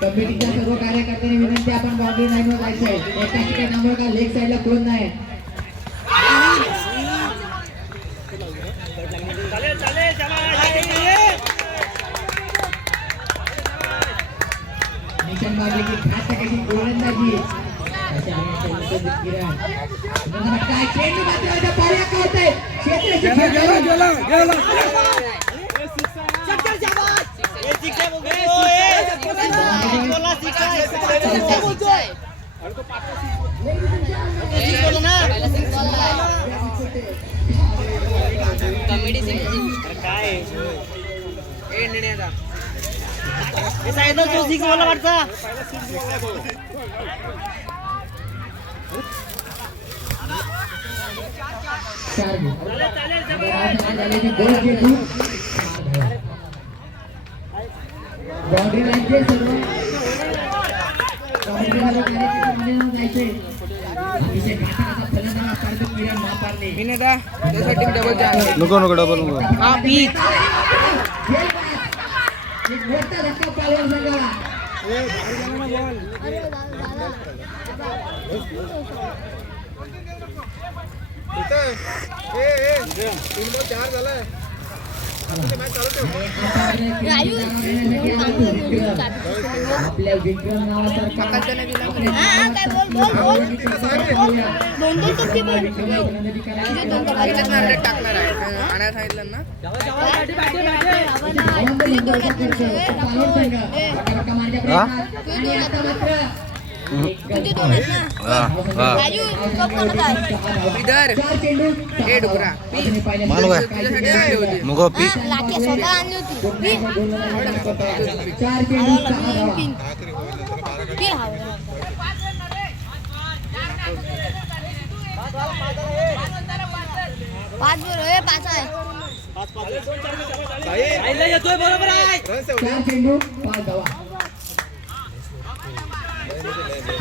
कमिटीच्या सर्व कार्यकर्त्यांनी विनंती आपण बाउंड्री लाईनवर जायचं आहे. एका ठिकाणावर का लेग साईडला कोण नाही निशान मारले की खास कशी गोलंदाजी. काय चेंडू मात्र पर्याय का होतंय? क्षेत्ररक्षक खेळतोय. चार गुण. बाउंड्री लाईनचे सर्व कमिटीला लोक आले की सामन्याला जायचे. अतिशय घातक असा फलंदाज असणारा तो किरण महापारणे. त्यासाठी डबल चान्स नको नको डबल नको. हा पीक एक मोठा धक्का पालवर संघाला. आपल्या विक्रम नावासारखा टाकणार आहे सांगितलं ना राजू कप करत आहे विदर ए डुकरा मानू काय? तुझ्यासाठी आहे होती नको पीक लाठी स्वतः आणली होती मी चार चेंडू सहा धावा. ती हवं पाच बरोबर पाच आहे चार चेंडू पाच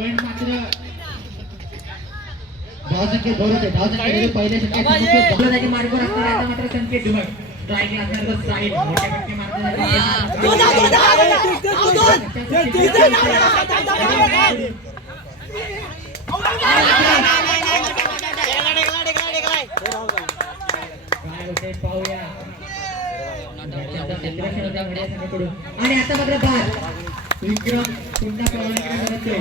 मात्र धावसंख्येत भर होते पहिल्या संख्येत मार्गावर असणार आता मात्र धुमट स्ट्राईक तर साईड मोठ्या फटके होते पाहूया. आणि आता मात्र बाद विक्रम पुन्हा होते.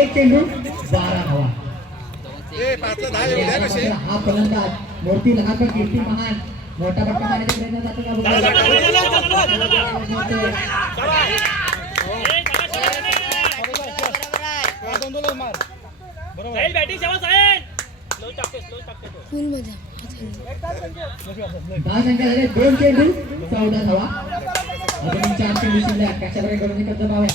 एक चेंडू बारा मात्र हा फलंदाज मूर्ती लहान पण कीर्ती महान मोठा प्रयत्न जातो का बघूया. फुलमध्ये दहा संख्या झाले. दोन चेंडू चौदा धावा अजून चार चेंडू शिल्लक करून एकत्र धावा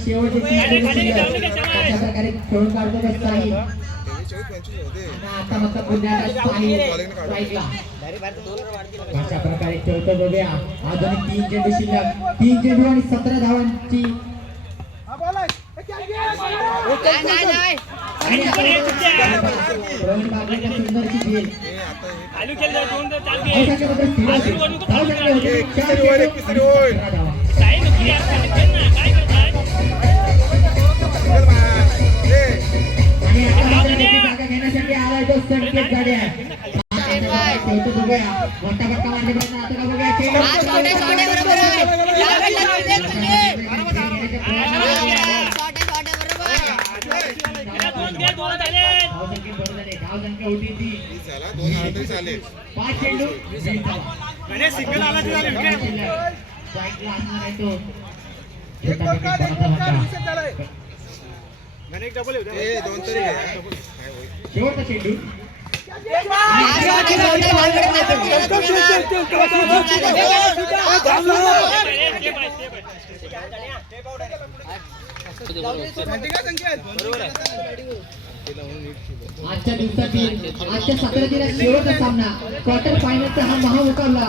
शेवटची प्रकारे खेळून काढतो अशा प्रकारे खेळतो बघूया. अजून तीन चेंडू शिल्लक. तीन चेंडू आणि सतरा धावांची. आणि करण्यासाठी आलाय तो संकेत झाले आहे बघूया मोठा फटका मारले पाहिजे आता का बघूया पाच चेंडू सिंगल आला ती झाली विकेट गणेश डबल दोन तरी शेवटचा चेंडू आजच्या दिवसातील आजच्या सतरातीला शेवटचा सामना क्वार्टर फायनलचा हा महामुकाबला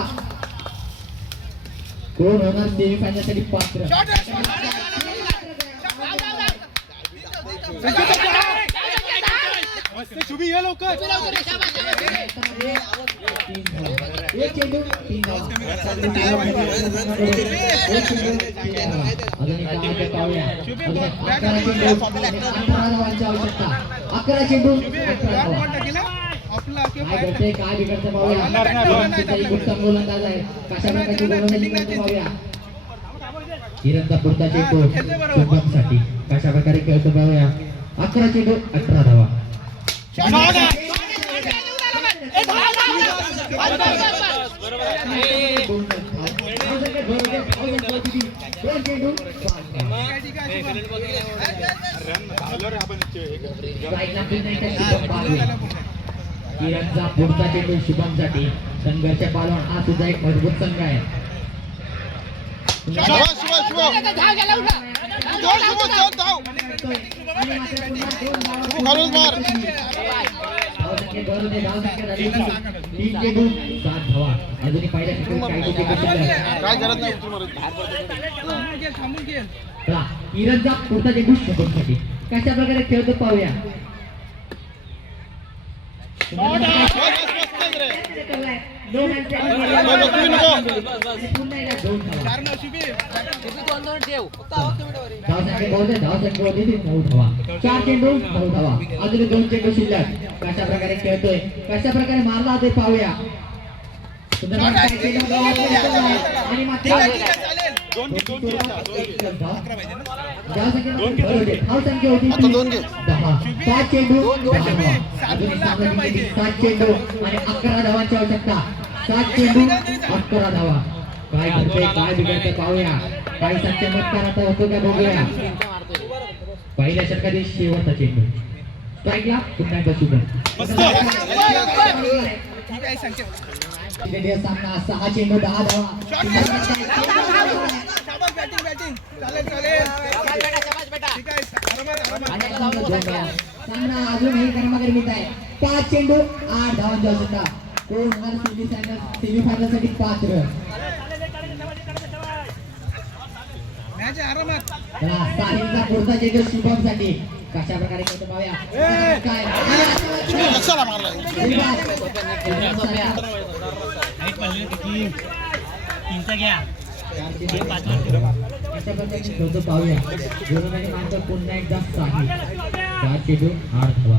कोण होणार सेमी फायनल पात्र एक चेंडू तीन धावा. एक चेंडू, तीन धावा. अजून एक धावा आपण पाहूया. अजून अकरा चेंडू काय बिघडतं पाहूया किरणचा पुढचा चेंडू शुभमसाठी कशा प्रकारे खेळतो पाहूया अकरा चेंडू अठरा धावा किरणचा पुढचा चेंडू शुभमसाठी संघर्ष पालवण हा सुद्धा एक मजबूत संघ आहे काय करत नाही पुढचा चेंडू शुभमसाठी कशा प्रकारे खेळतो पाहूया दोन चार चेंडू नऊ धावा अजून दोन चेंडू शिल्लक कशा प्रकारे खेळतोय कशा प्रकारे मारला ते पाहूया आणि. सात चेंडू आणि अकरा धावांची आवश्यकता सात चेंडू अकरा धावा. काय घडते काय बिघडते पाहूया. काही चमत्कार आता होतो का बघूया? पहिल्या षटकातील शेवटचा चेंडू. स्ट्राईकला पुन्हा एकदा शुभम सामना सहा चेंडू दहा धावा. सामना अजूनही गरमागरमीत आहे. पाच चेंडू आठ धावांचा सुद्धा कोण होणार सेमी पात्र साहिलचा पुढचा चेंडू शुभमसाठी कशा प्रकारे पाहूया. काय पाहूया पुन्हा एकदा साहिल. चार चेंडू आठ धावा.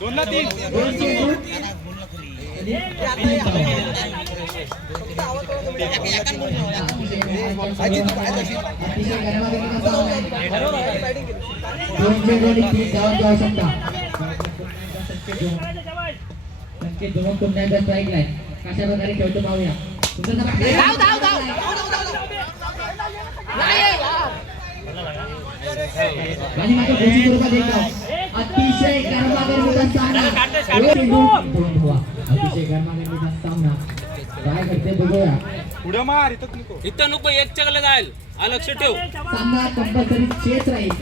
दोन आणि तीन संकेत स्ट्राईक लाईन कशा प्रकारे खेळतो पाहूया सुंदर धाव, धाव, धाव. आणि मात्र घोषित स्वरूपात एक धाव. अतिशय गरमागरमीचा सामना दोन चेंडू, दोन धावा. अतिशय गरमागरमीचा सामना काय करते बघूया इथं नको एक चगला जाईल हा लक्ष ठेव सामना कंपल्सरी चेस राहील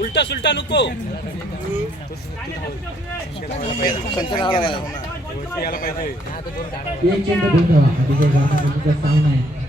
उलटा सुलटा नको एक चेंडू अतिशय सामना आहे